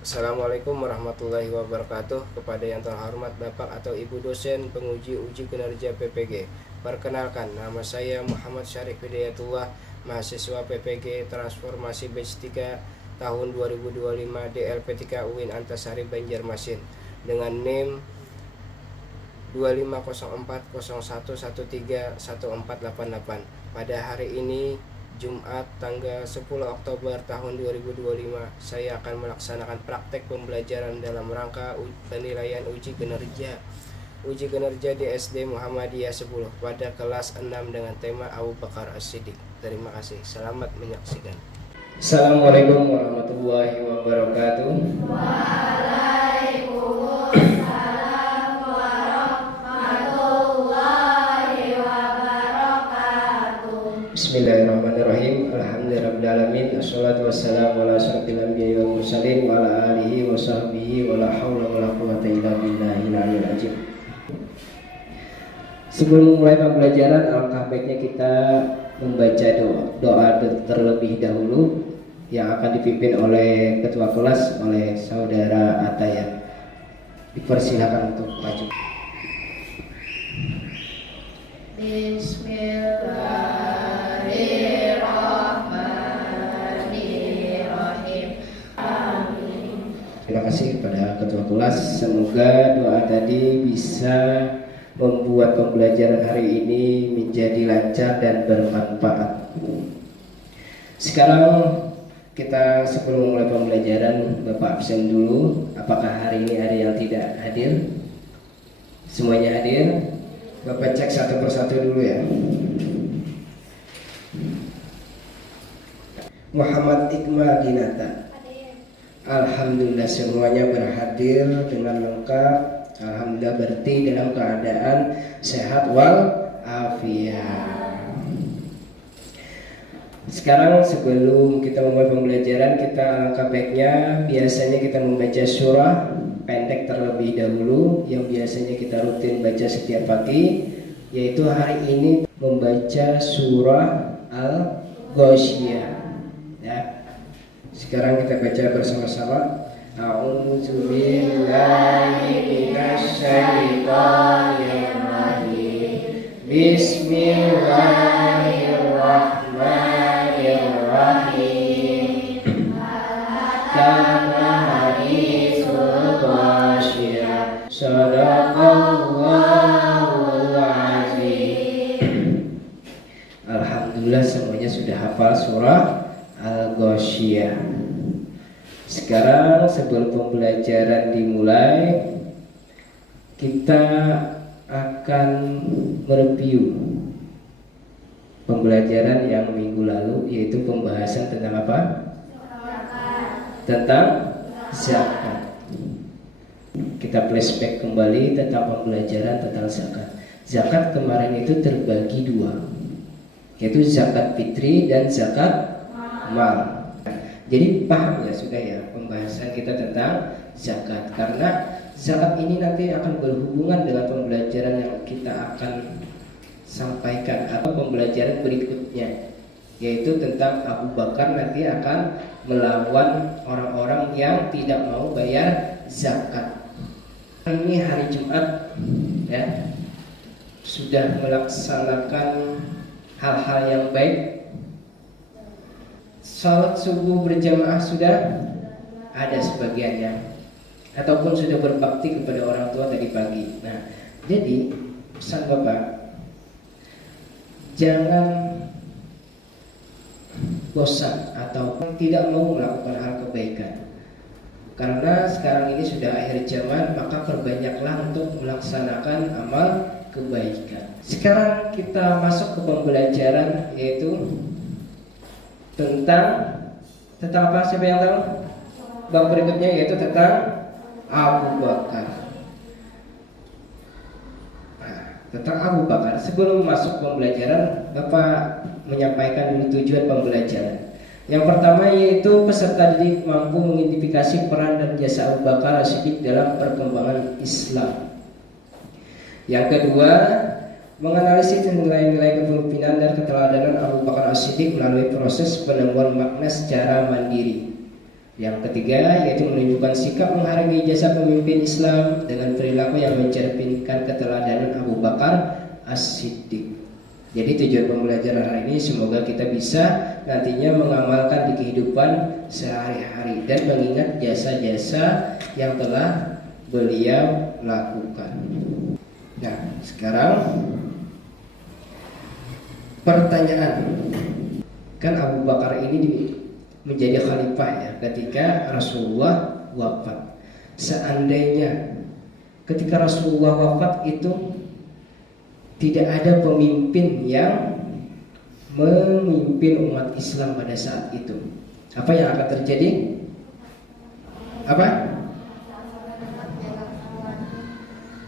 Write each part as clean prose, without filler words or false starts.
Assalamualaikum warahmatullahi wabarakatuh. Kepada yang terhormat Bapak atau Ibu dosen penguji uji kinerja PPG. Perkenalkan, nama saya Muhammad Syarif Hidayatullah, mahasiswa PPG Transformasi Batch 3 tahun 2025 DLP3 UIN Antasari Banjarmasin dengan NIM 250401131488. Pada hari ini Jumat tanggal 10 Oktober tahun 2025, saya akan melaksanakan praktek pembelajaran dalam rangka penilaian uji kinerja di SD Muhammadiyah 10 pada kelas 6 dengan tema Abu Bakar As-Siddiq. Terima kasih. Selamat menyaksikan. Assalamualaikum warahmatullahi wabarakatuh. Waalaikumsalam warahmatullahi wabarakatuh. Bismillahirrahmanirrahim. Alhamdulillahirrahmanirrahim. Assalatu wassalamu ala asyrafil anbiya'i wal mursalin wa ala alihi wa sahbihi wa la hawla wa la quwwata illa billahil aliyyil azim. Sebelum mulai pembelajaran, alangkah baiknya kita membaca doa terlebih dahulu yang akan dipimpin oleh ketua kelas, oleh saudara Ataya. Dipersilakan untuk maju. Bismillahirrahmanirrahim. Amin. Terima kasih kepada ketua kelas. Semoga doa tadi bisa membuat pembelajaran hari ini menjadi lancar dan bermanfaat. Sekarang kita sebelum mulai pembelajaran, Bapak absen dulu. Apakah hari ini ada yang tidak hadir? Semuanya hadir? Bapak cek satu persatu dulu ya. Muhammad Iqmal Dinata. Alhamdulillah semuanya berhadir dengan lengkap. Alhamdulillah berarti dalam keadaan sehat wal afiat. Sekarang sebelum kita memulai pembelajaran, kita alangkah baiknya biasanya kita membaca surah pendek terlebih dahulu yang biasanya kita rutin baca setiap pagi, yaitu hari ini membaca surah Al-Ghasyiyah ya. Sekarang kita baca bersama-sama. A'udzu billahi minasy syaithanir rajim. Bismillahirrahmanirrahim. Kama hadisul ghasyiyah. Shadaqallahul azim. Alhamdulillah semuanya sudah hafal surah Al-Ghasyiyah. Sekarang sebelum pembelajaran dimulai, kita akan mereview pembelajaran yang minggu lalu, yaitu pembahasan tentang apa? Tentang zakat. Kita flashback kembali tentang pembelajaran tentang zakat. Zakat kemarin itu terbagi dua, yaitu zakat fitri dan zakat mal. Jadi paham ya sudah ya pembahasan kita tentang zakat, karena zakat ini nanti akan berhubungan dengan pembelajaran yang kita akan sampaikan atau pembelajaran berikutnya, yaitu tentang Abu Bakar nanti akan melawan orang-orang yang tidak mau bayar zakat. Ini hari Jumat ya, sudah melaksanakan hal-hal yang baik. Salat subuh berjamaah sudah ada sebagiannya, ataupun sudah berbakti kepada orang tua tadi pagi. Nah, jadi pesan Bapak, jangan bosan atau tidak mau melakukan hal kebaikan, karena sekarang ini sudah akhir zaman, maka perbanyaklah untuk melaksanakan amal kebaikan. Sekarang kita masuk ke pembelajaran, yaitu tentang apa? Siapa yang tahu? Bab berikutnya yaitu tentang Abu Bakar. Nah, tentang Abu Bakar. Sebelum masuk pembelajaran, Bapak menyampaikan dulu tujuan pembelajaran. Yang pertama yaitu peserta didik mampu mengidentifikasi peran dan jasa Abu Bakar As-Siddiq dalam perkembangan Islam. Yang kedua, menganalisis nilai-nilai kepemimpinan dan keteladanan Abu Bakar As-Siddiq melalui proses penemuan makna secara mandiri. Yang ketiga yaitu menunjukkan sikap menghargai jasa pemimpin Islam dengan perilaku yang mencerminkan keteladanan Abu Bakar As-Siddiq. Jadi tujuan pembelajaran hari ini semoga kita bisa nantinya mengamalkan di kehidupan sehari-hari dan mengingat jasa-jasa yang telah beliau lakukan. Nah, sekarang pertanyaan, kan Abu Bakar ini menjadi khalifah ya ketika Rasulullah wafat. Seandainya ketika Rasulullah wafat itu tidak ada pemimpin yang memimpin umat Islam pada saat itu, apa yang akan terjadi? Apa?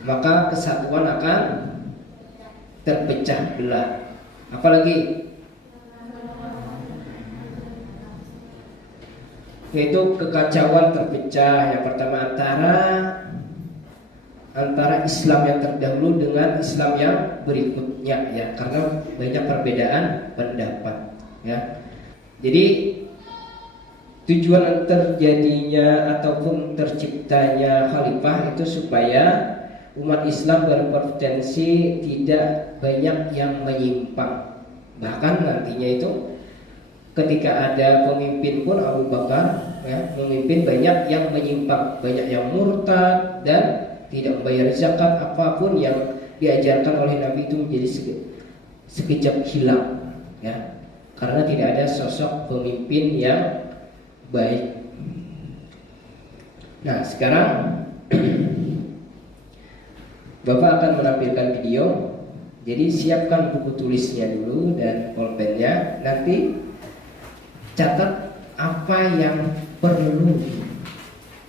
Maka kesatuan akan terpecah belah. Apalagi yaitu kekacauan terpecah. Yang pertama antara Islam yang terdahulu dengan Islam yang berikutnya ya, karena banyak perbedaan pendapat ya. Jadi tujuan terjadinya ataupun terciptanya khalifah itu supaya umat Islam berpotensi tidak banyak yang menyimpang. Bahkan nantinya itu ketika ada pemimpin pun Abu Bakar ya, memimpin banyak yang menyimpang, banyak yang murtad dan tidak membayar zakat. Apapun yang diajarkan oleh Nabi itu menjadi sekejap hilang ya, karena tidak ada sosok pemimpin yang baik. Nah, sekarang Bapak akan menampilkan video. Jadi siapkan buku tulisnya dulu dan pulpennya. Nanti catat apa yang perlu,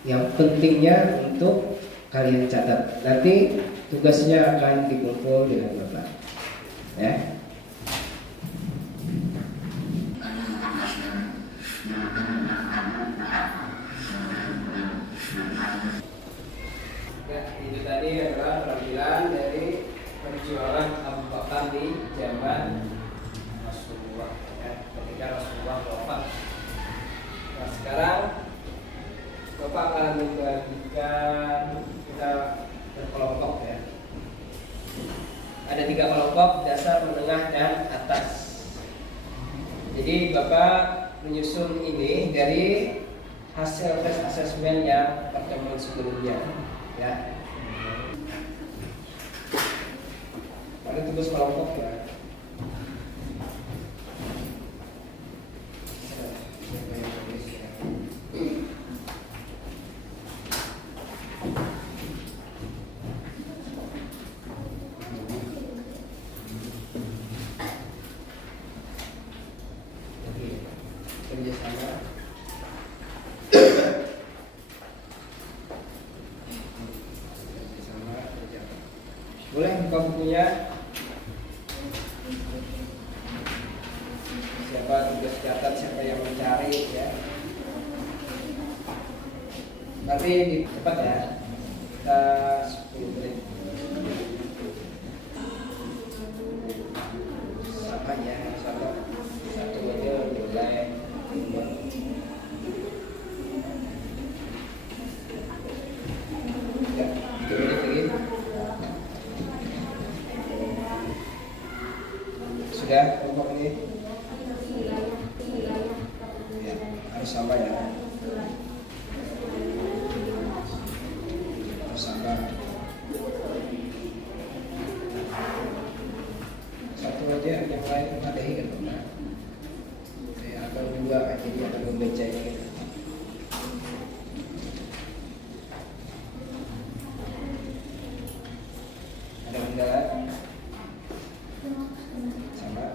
yang pentingnya untuk kalian catat. Nanti tugasnya akan dikumpul dengan Bapak ya. Ya, itu tadi adalah penampilan dari perjuangan Abu Bakar di zaman Rasulullah ya, ketika Rasulullah wafat. Nah, sekarang Bapak akan membagikan, kita berkelompok ya. Ada 3 kelompok, dasar, menengah, dan atas. Jadi Bapak menyusun ini dari hasil tes asesmen yang pertemuan sebelumnya ya. Ada tugas kelompok ya. Kerjasama. Boleh buka bukunya. Siapa tugas catat, siapa yang mencari ya. Nanti cepat ya. Kita 10 menit. Sama ya, sama. Satu aja mulai. Ya, 3 menit lagi. Sudah kelompok ini? Ya, harus sama ya. Harus sama. Satu aja, yang lain ada kan Pak. Saya akan 2 aja, dia akan membaca ini. Ada kendala? Sama.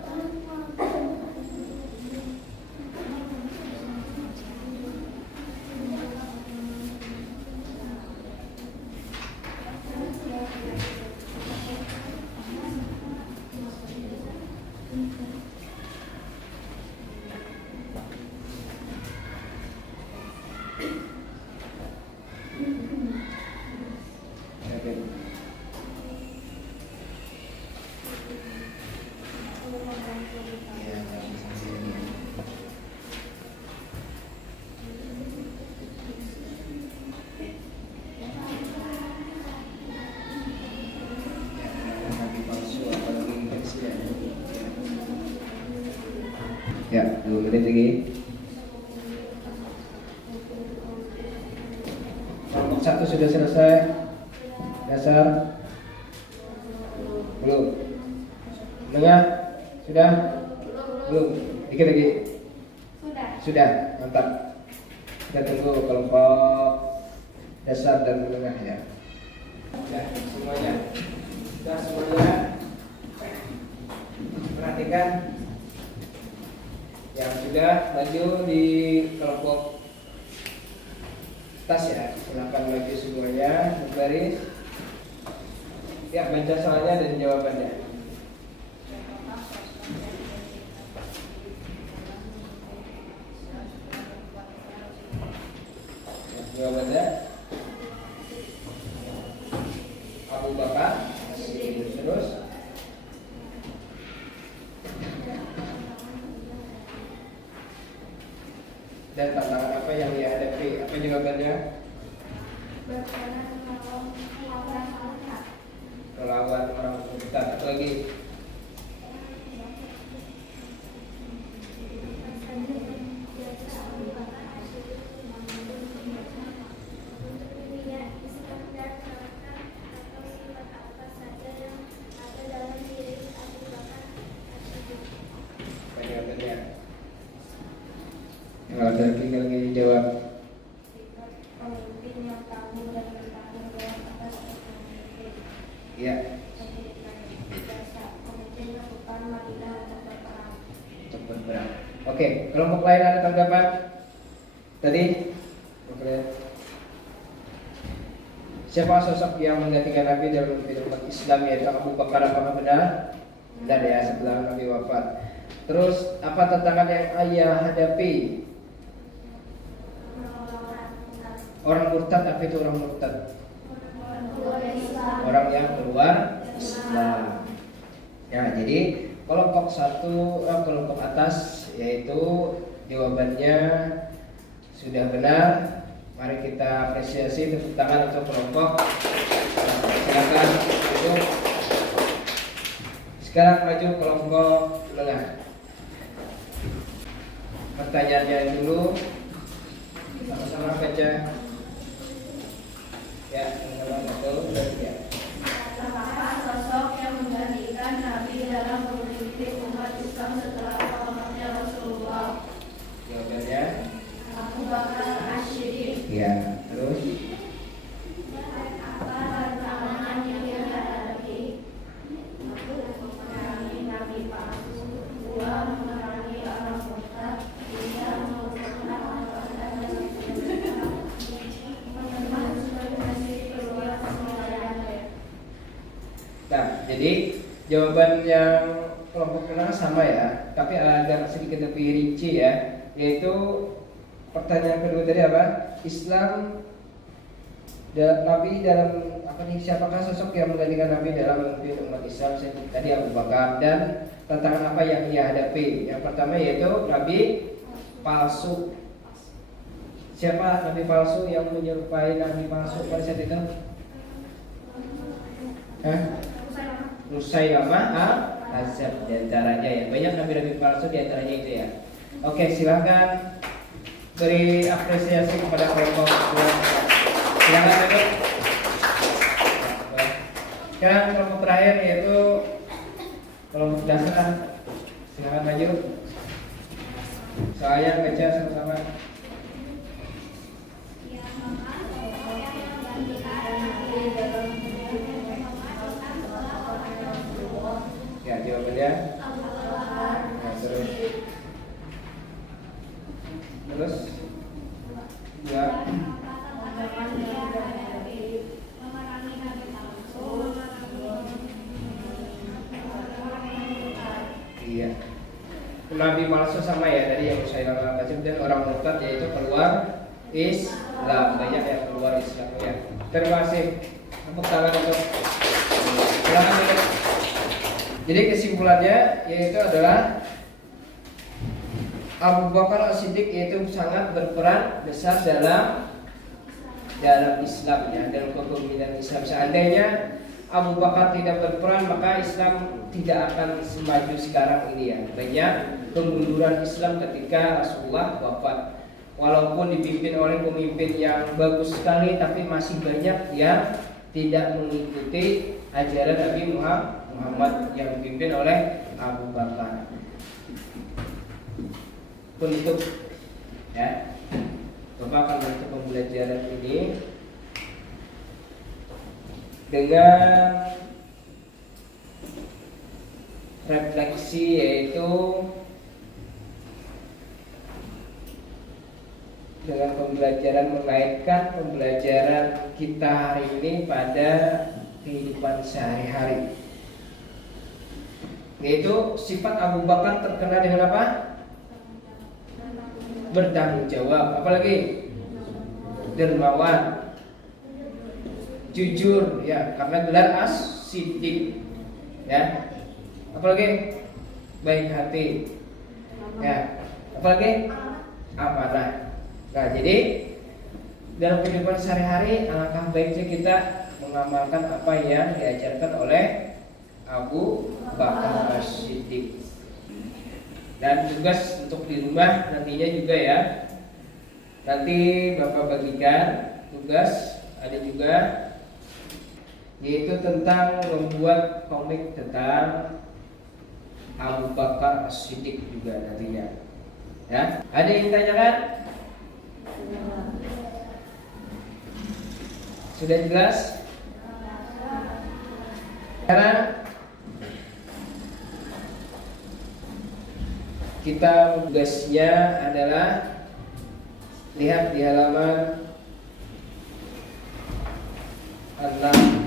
Ya, 2 menit lagi. Kelompok 1 sudah selesai. Dasar belum. Menengah sudah belum. Dikit lagi. Sudah, mantap. Kita tunggu kelompok dasar dan menengah ya. Sudah semuanya. Sudah semuanya. Perhatikan yang sudah maju di kelompok tas ya. Silakan maju semuanya berbaris. Ya, baca soalnya dan jawabannya. Jawabannya Abu Bakar. Terus dan tantangan apa yang dihadapi? Apa jawabannya? Melawan orang murtad. Apa lagi? Apa jawabannya? Kalau ada tinggal jawab. Ya. Untuk berperang. Oke, kelompok lain ada tanggapan? Tadi? Oke. Siapa sosok yang menggantikan Nabi dalam memimpin umat Islam yaitu Abu Bakar? Apakah benar? Benar ya, setelah Nabi wafat. Terus apa tantangan yang ayah hadapi? Orang murtad. Apa itu orang murtad? Orang yang keluar Islam. Ya, jadi kelompok kelompok atas yaitu jawabannya sudah benar. Mari kita apresiasi, tepuk tangan untuk kelompok. Silakan duduk. Sekarang maju kelompok menengah. Pertanyaannya dulu sama-sama baca. Ya, betul dan ya. Apakah sosok yang menggantikan Nabi dalam memimpin umat Islam setelah wafatnya Rasulullah? Jawabannya Abu Bakar As-Siddiq. ya. Terus Apa tantangan yang dihadapi? Memerangi Nabi palsu. 2. Memerangi orang murtad. 3. Mewujudkan orang dan nah, jadi jawaban yang kelompok menengah sama ya, tapi agak sedikit lebih rinci ya, yaitu pertanyaan kedua tadi apa? Islam dan Nabi dalam apa nih? Siapakah sosok yang menggantikan Nabi dalam memimpin umat Islam? Tadi Abu Bakar. Dan tantangan apa yang ia hadapi? Yang pertama yaitu Nabi palsu. Siapa Nabi palsu yang menyerupai Nabi palsu pada saat itu? Musailamah al-Kadzdzab diantaranya ya. Banyak nabi-nabi palsu diantaranya itu ya. Oke, silahkan beri apresiasi kepada kelompok. Silahkan lanjut. Sekarang kelompok terakhir yaitu kelompok dasar. Silahkan maju. Saya baca sama-sama. Ya, jawabannya. Nah, terus ya. Iya. Nabi palsu sama ya tadi yang saya katakan, dan orang murtad yaitu keluar Islam. Banyak yang keluar Islam ya. Terima kasih. Tepuk tangan untuk. Silakan. Jadi kesimpulannya yaitu adalah Abu Bakar As-Siddiq yaitu sangat berperan besar dalam Islam ya, dalam kepemimpinan Islam. Seandainya Abu Bakar tidak berperan, maka Islam tidak akan semaju sekarang ini ya. Banyak kemunduran Islam ketika Rasulullah wafat. Walaupun dipimpin oleh pemimpin yang bagus sekali, tapi masih banyak yang tidak mengikuti ajaran Nabi Muhammad yang dipimpin oleh Abu Bakar. Penutup ya, Bapak akan menutup pembelajaran ini dengan refleksi, yaitu dengan pembelajaran, mengaitkan pembelajaran kita hari ini pada kehidupan sehari-hari, yaitu sifat Abu Bakar terkenal dengan apa? Bertanggung jawab. Apalagi? Dermawan, jujur ya, karena gelar as-siddiq ya. Apalagi? Baik hati ya. Apalagi? Amanah. Nah, jadi dalam kehidupan sehari-hari alangkah baiknya kita mengamalkan apa yang diajarkan oleh Abu Bakar as-Siddiq. Dan tugas untuk di rumah nantinya juga ya, nanti Bapak bagikan tugas, ada juga, yaitu tentang membuat komik tentang Abu Bakar as-Siddiq juga nantinya ya. Ada yang tanyakan? Sudah jelas? Sekarang kita tugasnya adalah lihat di halaman 6.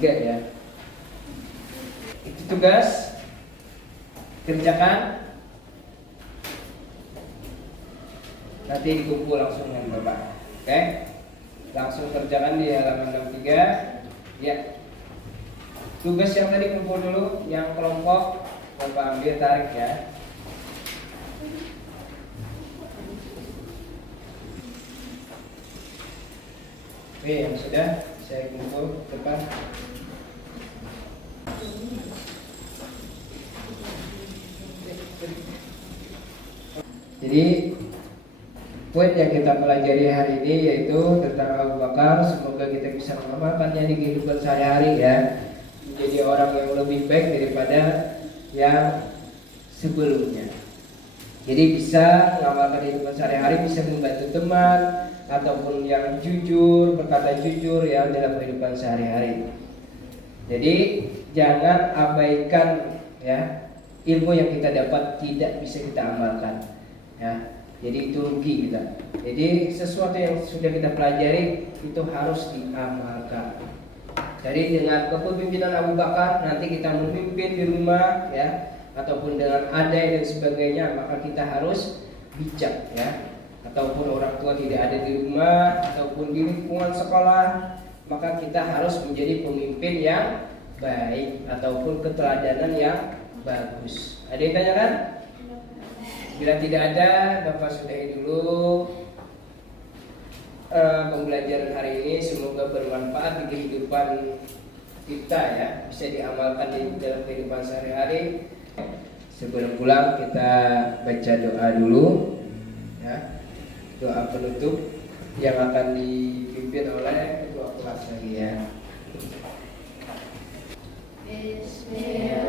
Ya. Itu tugas, kerjakan, nanti dikumpul langsung dengan Bapak. Oke? Langsung kerjakan di halaman 63. Ya. Tugas yang tadi kumpul dulu, yang kelompok Bapak ambil, tarik ya. Oke, yang sudah saya kumpul depan. Jadi poin yang kita pelajari hari ini yaitu tentang Abu Bakar. Semoga kita bisa mengamalkannya di kehidupan sehari-hari ya, menjadi orang yang lebih baik daripada yang sebelumnya. Jadi bisa mengamalkan kehidupan sehari-hari, bisa membantu teman ataupun yang jujur, berkata jujur ya dalam kehidupan sehari-hari. Jadi jangan abaikan ya ilmu yang kita dapat tidak bisa kita amalkan ya. Jadi itu rugi kita. Jadi sesuatu yang sudah kita pelajari itu harus diamalkan. Jadi dengan kepemimpinan Abu Bakar nanti kita memimpin di rumah ya, ataupun dengan adai dan sebagainya, maka kita harus bijak ya. Ataupun orang tua tidak ada di rumah ataupun di lingkungan sekolah, maka kita harus menjadi pemimpin yang baik ataupun keteladanan yang bagus. Ada yang tanyakan? Bila tidak ada, Bapak sudahi dulu pembelajaran hari ini. Semoga bermanfaat di kehidupan kita ya, bisa diamalkan di dalam kehidupan sehari-hari. Sebelum pulang kita baca doa dulu ya, doa penutup yang akan dipimpin oleh ketua kelas lagi ya. Bismillah.